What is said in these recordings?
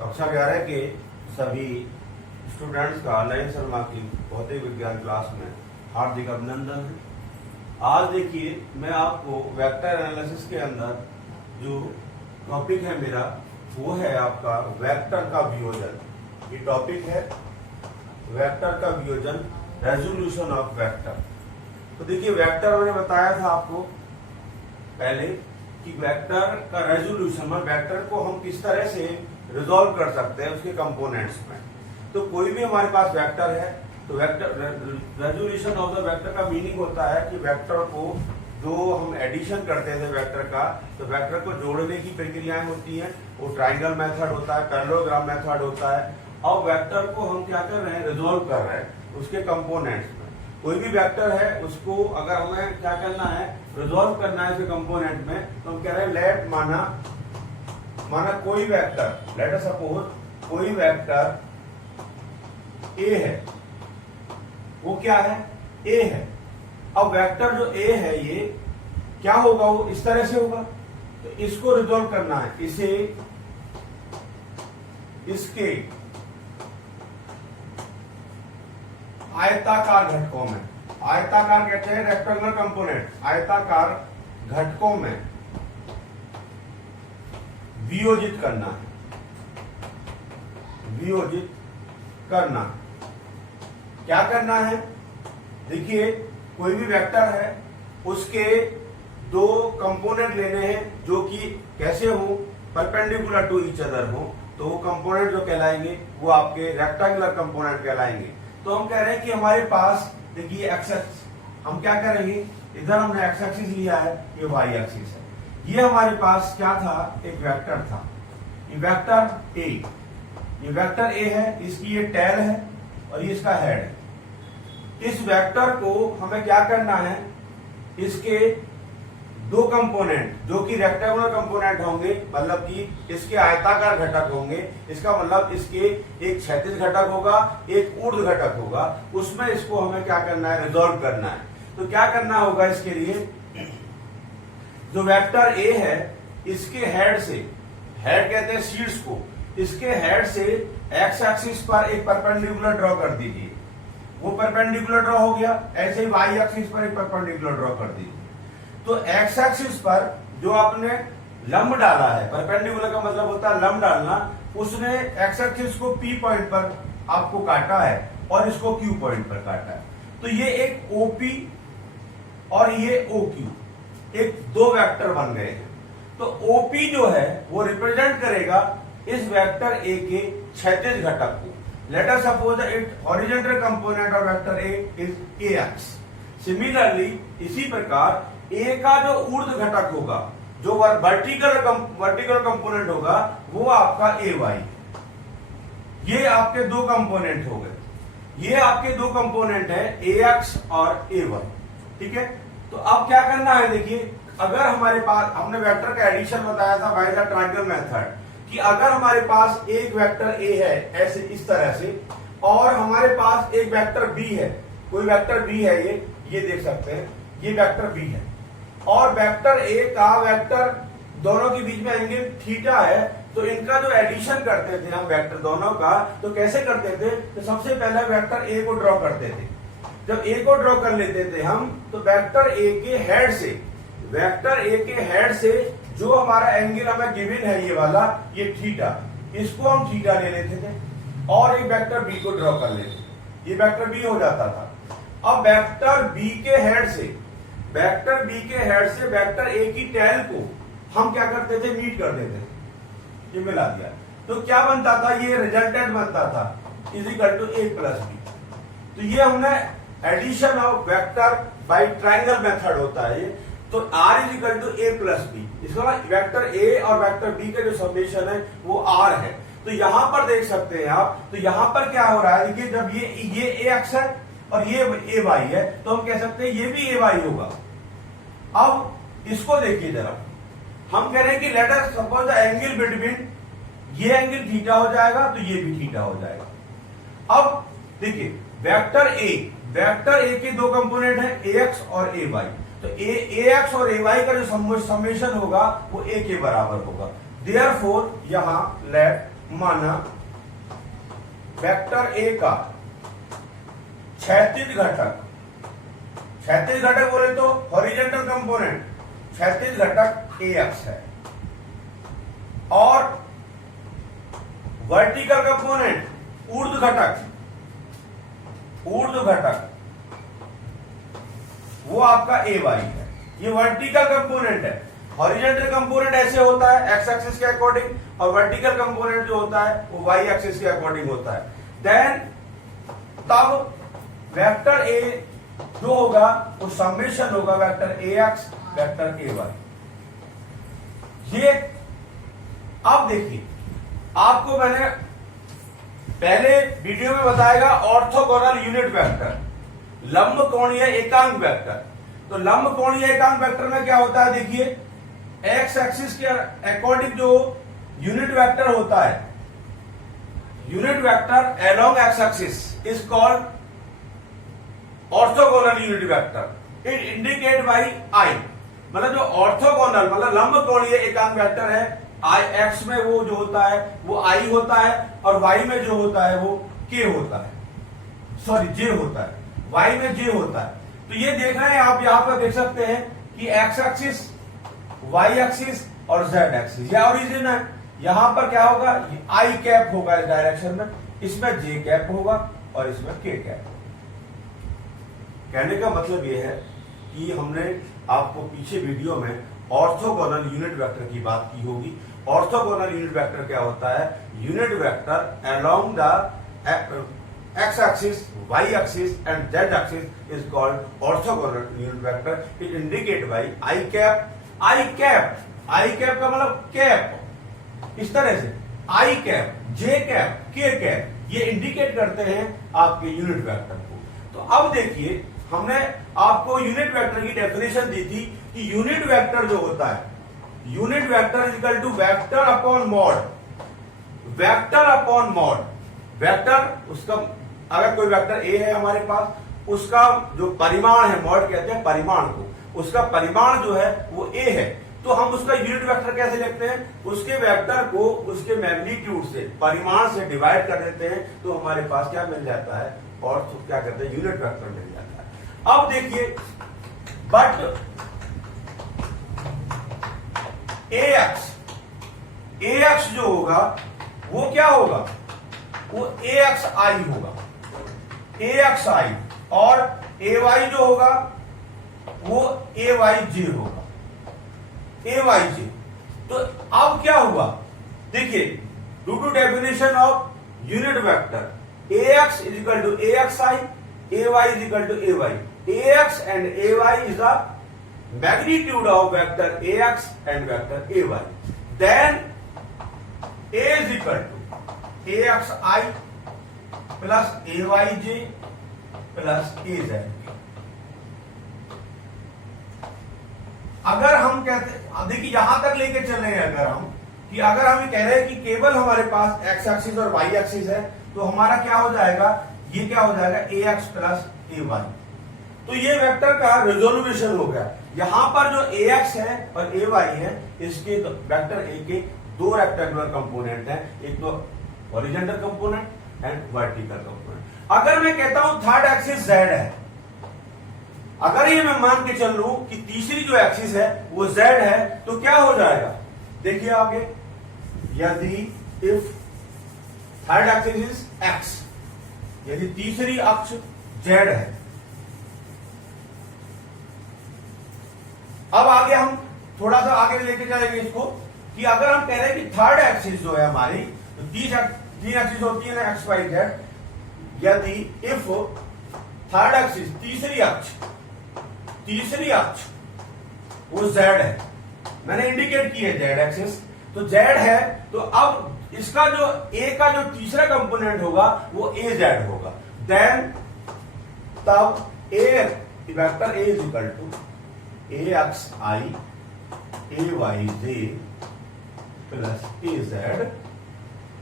कक्षा 11 के सभी स्टूडेंट्स का लयन शर्मा की भौतिक विज्ञान क्लास में हार्दिक अभिनंदन है। आज देखिए मैं आपको वेक्टर एनालिसिस के अंदर जो टॉपिक है मेरा वो है आपका वेक्टर का वियोजन। ये टॉपिक है वेक्टर का वियोजन, रेजोल्यूशन ऑफ वेक्टर। तो देखिए वेक्टर मैंने बताया था आपको पहले कि वेक्टर का रेजोल्यूशन में वेक्टर को हम किस तरह से रिजॉल्व कर सकते हैं उसके कंपोनेंट्स में। तो कोई भी हमारे पास वेक्टर है तो vector resolution of the vector का मीनिंग होता है कि वेक्टर को जो हम एडिशन करते थे वेक्टर का, तो वेक्टर को जोड़ने की प्रक्रियाएं होती हैं। वो ट्राइंगल मेथड होता है, पैरेललोग्राम मेथड होता है। और वेक्टर को हम क्या कर रहे हैं, रिजॉल्व कर रहे हैं उसके कंपोनेंट्स में। कोई भी वेक्टर है उसको अगर हमें क्या करना है, रिजॉल्व करना है उसके कंपोनेंट में, तो हम कह रहे हैं लेट माना कोई वेक्टर, लेट अस सपोज कोई वेक्टर ए है, वो क्या है, ए है। अब वेक्टर जो ए है ये क्या होगा, वो इस तरह से होगा। तो इसको रिजॉल्व करना है, इसे इसके आयताकार घटकों में, आयताकार कहते हैं रेक्टेंगुलर कंपोनेंट, आयताकार घटकों में वियोजित करना है, वियोजित करना। क्या करना है, देखिए कोई भी वेक्टर है उसके दो कंपोनेंट लेने हैं जो कि कैसे हो, परपेंडिकुलर टू ईच अदर हो। तो वो कंपोनेंट जो कहलाएंगे वो आपके रेक्टेंगुलर कंपोनेंट कहलाएंगे। तो हम कह रहे हैं कि हमारे पास देखिए एक्स एक्सिस, हम क्या करेंगे, इधर हमने एक्स एक्सिस लिया है, ये वाई एक्सिस है। ये हमारे पास क्या था, एक वेक्टर था, ये वेक्टर ए, ये वेक्टर ए है, इसकी ये टेल है और ये इसका हेड है। इस वेक्टर को हमें क्या करना है, इसके दो कंपोनेंट जो कि रेक्टेंगुलर कंपोनेंट होंगे, मतलब कि इसके आयताकार घटक होंगे, इसका मतलब इसके एक क्षैतिज घटक होगा, एक ऊर्ध्व घटक होगा, उसमें इसको हमें क्या करना है, रिजॉल्व करना है। तो क्या करना होगा, इसके लिए जो वेक्टर ए है इसके हेड से, हेड कहते हैं शीर्ष को, इसके हेड से एक्स एक्सिस पर एक परपेंडिकुलर ड्रॉ कर दीजिए। वो परपेंडिकुलर ड्रॉ हो गया, ऐसे ही वाई एक्सिस पर एक परपेंडिकुलर ड्रॉ कर दीजिए। तो एक्स एक्सिस पर जो आपने लंब डाला है, परपेंडिकुलर का मतलब होता है लंब डालना, उसने एक्स एक्सिस को पी पॉइंट पर आपको काटा है और इसको क्यू पॉइंट पर काटा है। तो ये एक ओपी और ये ओ क्यू, एक दो वेक्टर बन गए हैं। तो ओपी जो है वो रिप्रेजेंट करेगा इस वेक्टर ए के क्षैतिज घटक को। Let us suppose it horizontal component of vector A is a x. Similarly इसी प्रकार ए का जो ऊर्ध्व घटक होगा, जो वर्टिकल कंपोनेंट होगा, वो आपका ए वाई। ये आपके दो कंपोनेंट हो गए, ये आपके दो कंपोनेंट है ए एक्स और ए वाई। ठीक है, तो अब क्या करना है, देखिए अगर हमारे पास, हमने वेक्टर का एडिशन बताया था बाय द ट्रायंगल मेथड, कि अगर हमारे पास एक वेक्टर ए है ऐसे इस तरह से, और हमारे पास एक वेक्टर बी है, कोई वेक्टर बी है, ये देख सकते हैं, ये वेक्टर बी है, और वेक्टर ए का वेक्टर दोनों के बीच में एंगल थीटा है। तो इनका जो एडिशन करते थे हम वेक्टर दोनों का, तो कैसे करते थे, तो सबसे पहले वेक्टर ए को ड्रॉ करते थे। जब ए को ड्रॉ कर लेते थे हम, तो वेक्टर ए के हेड से, वेक्टर ए के हेड से जो हमारा एंगल हमें गिवन है ये वाला, ये थीटा, इसको हम थीटा ले लेते थे और एक वेक्टर बी को ड्रॉ कर लेते, ये वेक्टर बी हो जाता था। अब वेक्टर बी के हेड से, वेक्टर बी के हेड से वेक्टर ए की टेल को हम क्या करते थे, मीट कर देते थे, ये मिला दिया। तो क्या बनता था, ये रिजल्टेंट बनता था is equal to A plus B. तो ये हमने addition of vector by triangle method होता है ये। तो R is equal to A plus B, इसका वेक्टर ए और वेक्टर बी का जो समेशन है वो आर है। तो यहां पर देख सकते हैं आप, तो यहां पर क्या हो रहा है, देखिए जब ये ए एक्स है और ये ए वाई है, तो हम कह सकते हैं ये भी ए वाई होगा। अब इसको देखिए जरा, हम कह रहे हैं कि let us suppose the angle between, ये एंगल थीटा हो जाएगा तो ये भी थीटा हो जाएगा। अब देखिए वेक्टर ए के दो कंपोनेंट है, ए एक्स और ए वाई। तो ए एक्स और ए वाई का जो समेशन होगा वो ए के बराबर होगा। देयरफॉर यहां लेट माना वेक्टर ए का क्षैतिज घटक, क्षैतिज घटक बोले तो हॉरिजॉन्टल कंपोनेंट, क्षैतिज घटक ए एक्स है और वर्टिकल कंपोनेंट ऊर्ध्व घटक, ऊर्ध्व घटक वो आपका ए वाई है। ये वर्टिकल कंपोनेंट है। हॉरिजॉन्टल कंपोनेंट ऐसे होता है एक्स एक्सिस के अकॉर्डिंग और वर्टिकल कंपोनेंट जो होता है वो वाई एक्सिस के अकॉर्डिंग होता है। देन तब वेक्टर ए जो होगा वो समेशन होगा vector A X vector A Y. ये अब देखिए, आपको मैंने पहले वीडियो में बताएगा ऑर्थोगोनल यूनिट वेक्टर, लंब कोणीय एकांक वेक्टर। तो लंब कोणीय एकांक वेक्टर में क्या होता है, देखिए एक्स एक्सिस के अकॉर्डिंग जो यूनिट वेक्टर होता है, unit vector along x axis is called orthogonal unit vector. It indicate by I, मतलब जो ऑर्थोगोनल मतलब लंब कोणीय एकांक वेक्टर है, आई एक्स में वो जो होता है वो आई होता है और वाई में जो होता है वो के होता है, सॉरी जे होता है, वाई में जे होता है। तो ये देख रहे हैं आप, यहां पर देख सकते हैं कि एक्स एक्सिस, वाई एक्सिस और जेड एक्सिस, यह ओरिजिन है। यहां पर क्या होगा, आई कैप होगा इस डायरेक्शन में, इसमें जे कैप होगा और इसमें के कैप। कहने का मतलब यह है कि हमने आपको पीछे वीडियो में ऑर्थोगोनल यूनिट वेक्टर की बात की होगी। ऑर्थोगोनल यूनिट वेक्टर क्या होता है, unit vector along the x axis, y axis and z axis is called orthogonal unit vector. It indicate by I cap, I cap, I cap का मतलब cap, इस तरह से I cap, J cap, K cap ये indicate करते हैं आपके unit vector को। तो अब देखिए, हमने आपको यूनिट वेक्टर की डेफिनेशन दी थी कि यूनिट वेक्टर जो होता है, unit vector is equal to vector upon mod, vector upon mod. Vector उसका, अगर कोई वेक्टर ए है हमारे पास, उसका जो परिमाण है, मॉड कहते हैं परिमाण को, उसका परिमाण जो है वो ए है, तो हम उसका यूनिट वेक्टर कैसे लिखते हैं, उसके वेक्टर को उसके मैग्नीट्यूड से, परिमाण से डिवाइड कर देते हैं, तो हमारे पास क्या मिल जाता है, और तो क्या कहते हैं, यूनिट वेक्टर मिल जाता है। अब देखिए, बट ए एक्स जो होगा वो क्या होगा, वो ए एक्स आई होगा, ए एक्स आई, और ए वाई जो होगा वो ए वाई जे होगा, ए वाई जे। तो अब क्या हुआ, देखिए, due to definition of unit vector A X is equal to A X I, A Y is equal to A Y, A X and A Y is the magnitude of vector ax and vector ay, then a is equal to axi plus ayj plus az। अगर हम कहते, अब देखिए यहां तक लेके चल रहे हैं, अगर हम कि अगर हम ये कह रहे हैं कि केवल हमारे पास एक्स एक्सिस और वाई एक्सिस है, तो हमारा क्या हो जाएगा, ये क्या हो जाएगा, ए एक्स प्लस ए वाई। तो ये वेक्टर का रिजोल्यूशन हो गया। यहां पर जो ए एक्स है और ए वाई है, इसके वेक्टर ए के दो रेक्टेंगुलर कंपोनेंट हैं, एक तो horizontal component and vertical component. अगर मैं कहता हूं थर्ड एक्सिस जेड है, अगर ये मैं मान के चल लूं कि तीसरी जो एक्सिस है वो जेड है, तो क्या हो जाएगा, देखिए आगे, यदि if third axis is x, यदि तीसरी अक्ष जेड है। अब आगे हम थोड़ा सा आगे लेके चलेंगे इसको, कि अगर हम कह रहे हैं कि थर्ड एक्सिस जो है हमारी, तो तीन एक्सिस होती है ना, एक्स वाई जेड, यदि इफ थर्ड एक्सिस, तीसरी अक्ष वो जेड है, मैंने इंडिकेट की है जेड एक्सिस, तो जेड है, तो अब इसका जो ए का जो तीसरा कंपोनेंट होगा वो ए जेड होगा। देन तब A vector A is equal to A X I A Y J plus A Z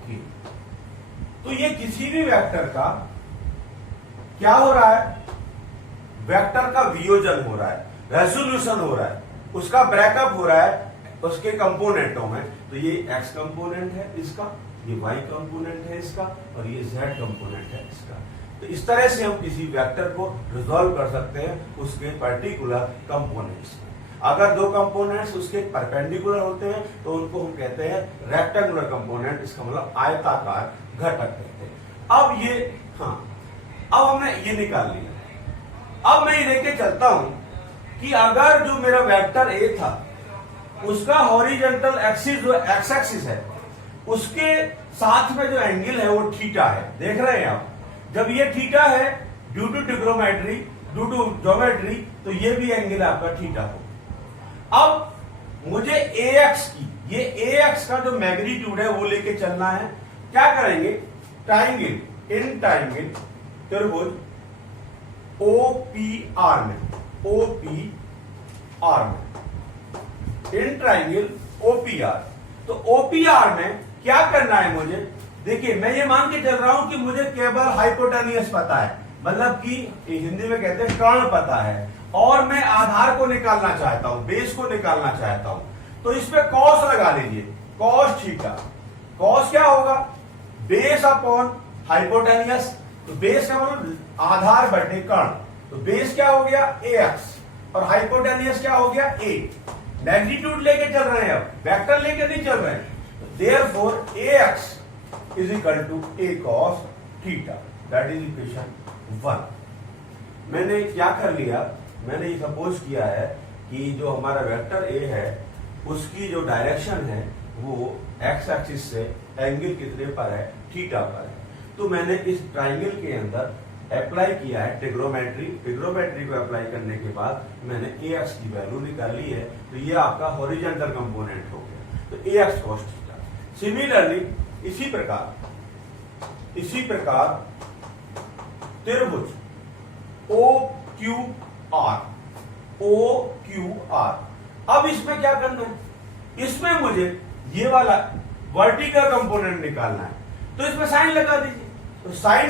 K. तो ये किसी भी वेक्टर का क्या हो रहा है, वेक्टर का वियोजन हो रहा है, रेजोल्यूशन हो रहा है, उसका ब्रेकअप हो रहा है उसके कंपोनेंटों में, तो ये x कंपोनेंट है इसका, ये y कंपोनेंट है इसका, और ये z कंपोनेंट है इसका। तो इस तरह से हम किसी वेक्टर को रिजॉल्व कर सकते हैं उसके पर्टिकुलर कंपोनेंट्स में। अगर दो कंपोनेंट्स उसके परपेंडिकुलर होते हैं तो उनको हम कहते हैं रेक्टेंगुलर कंपोनेंट, इसका मतलब आयताकार घटक कहते हैं। अब ये अब हमने ये निकाल लिया। अब मैं ये लेके चलता हूं कि अगर जो मेरा वेक्टर ए था उसका हॉरिजॉन्टल एक्सिस जो एक्स एक्सिस है उसके साथ में जो एंगल है वो थीटा है। देख रहे हैं आप, जब ये थीटा है due to trigonometry, due to geometry, तो ये भी एंगल आपका थीटा हो। अब मुझे AX की, ये AX का जो मैग्नीट्यूड है वो लेके चलना है। क्या करेंगे, ट्राइंगल, इन ट्राइंगल त्रिभुज OPR में, OPR में, इन ट्राइंगल OPR। तो OPR में क्या करना है मुझे, देखिए मैं ये मान के चल रहा हूं कि मुझे केवल हाइपोटेन्यूस पता है, मतलब कि हिंदी में कहते हैं कर्ण पता है, और मैं आधार को निकालना चाहता हूं, बेस को निकालना चाहता हूं। तो इस पे कॉस लगा लीजिए, कॉस थीटा। कॉस क्या होगा, बेस अपॉन हाइपोटेन्यूस। तो बेस का मतलब आधार बटे कर्ण, तो बेस क्या हो गया AX और हाइपोटेन्यूस क्या हो गया A। मैग्नीट्यूड लेके चल रहे हैं, अब वेक्टर लेके नहीं चल रहे हैं। Therefore, AX is equal to A cos theta. That is equation 1. मैंने क्या कर लिया, मैंने ये सपोज किया है कि जो हमारा वेक्टर A है उसकी जो डायरेक्शन है वो x एक्सिस से एंगल कितने पर है, थीटा पर है। तो मैंने इस ट्राइंगल के अंदर अप्लाई किया है ट्रिग्नोमेट्री। ट्रिग्नोमेट्री को अप्लाई करने के बाद मैंने AX की वैल्यू निकाली है, तो ये आपका हॉरिजॉन्टल कंपोनेंट हो गया, तो AX cos थीटा। सिमिलरली इसी प्रकार त्रिभुज OQR। अब इसमें क्या करना है, इसमें मुझे ये वाला वर्टिकल कंपोनेंट निकालना है, तो इसमें साइन लगा दीजिए। तो साइन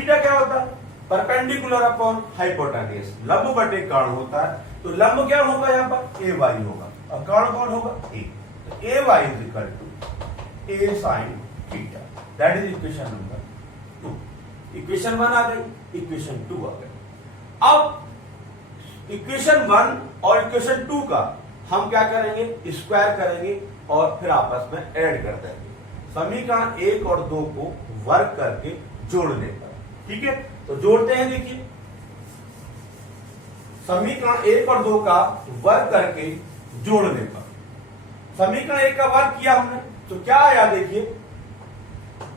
थीटा क्या होता है, परपेंडिकुलर अपॉन हाइपोटेन्यूस, लंब बटे कर्ण होता है। तो लंब क्या होगा, यहाँ पर AY होगा, और कर्ण कौन होगा A। तो AY is equal to A sin theta. That is equation number 2. Equation 1 आ गई, इक्वेशन 2 आ गई। अब इक्वेशन 1 और इक्वेशन 2 का हम क्या करेंगे, स्क्वायर करेंगे और फिर आपस में ऐड कर देंगे, समीकरण 1 और 2 को वर्क करके जोड़ने पर। ठीक है, तो जोड़ते हैं। देखिए समीकरण 1 और 2 का वर्क करके जोड़ने पर, समीकरण 1 का वर्क किया हमने तो क्या आया, देखिए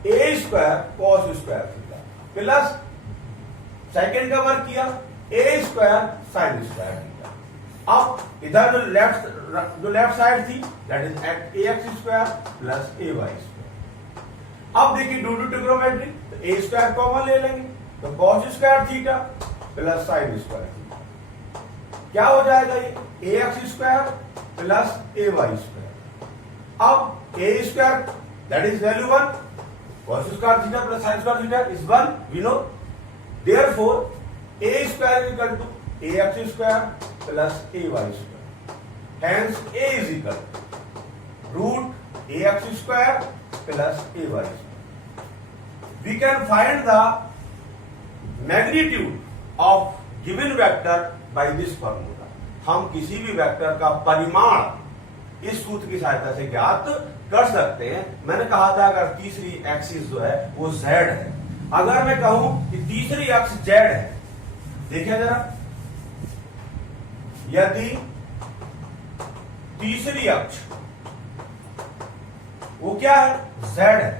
A square cos square theta plus second का वर्क किया A square sine square theta. अब इधर जो लेफ्ट साइड थी that is AX square plus AY square. अब देखिए ड्यू टू ट्रिग्नोमेट्री तो A स्क्वायर कॉमन ले लेंगे, तो cos square theta plus sine square theta क्या हो जाएगा, ये AX square plus AY square. अब A square that is value 1, cos square theta plus sin square theta is 1, we know. Therefore A square is equal to AX square plus AY square. Hence A is equal root AX square plus AY square. We can find the magnitude of given vector by this formula. हम किसी भी vector का परिमाण इस सूत्र की सहायता से ज्ञात कर सकते हैं। मैंने कहा था अगर तीसरी एक्सिस जो है वो z है, अगर मैं कहूं कि तीसरी अक्ष z है, देखिए जरा, यदि तीसरी अक्ष वो क्या है, z है,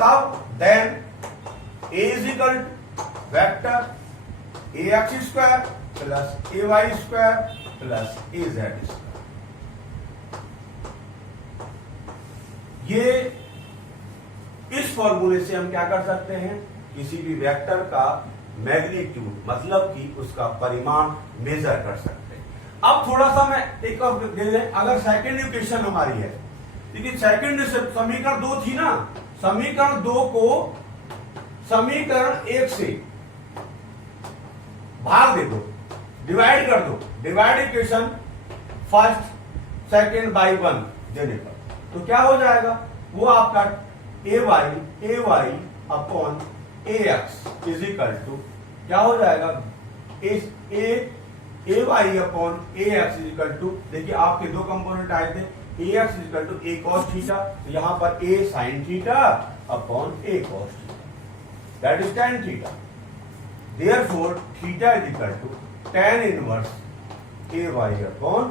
तब then A is equal vector AX square plus AY square plus AZ square. ये इस फॉर्मूले से हम क्या कर सकते हैं, किसी भी वेक्टर का मैग्नीट्यूड मतलब कि उसका परिमाण मेजर कर सकते हैं। अब थोड़ा सा मैं एक और दे दें, अगर सेकंड इक्वेशन हमारी है, लेकिन सेकंड समीकरण 2 थी ना, समीकरण 2 को समीकरण 1 से भाग दे दो, डिवाइड कर दो, divide equation first second by 1 देने पर, तो क्या हो जाएगा, वो आपका A Y upon A X is equal to क्या हो जाएगा, A Y upon A X is equal to, देखिए आपके दो कंपोनेंट आए थे, A X is equal to A cos theta, तो यहां पर A sine theta upon A cos theta, that is tan theta. Therefore theta is equal to tan inverse A Y upon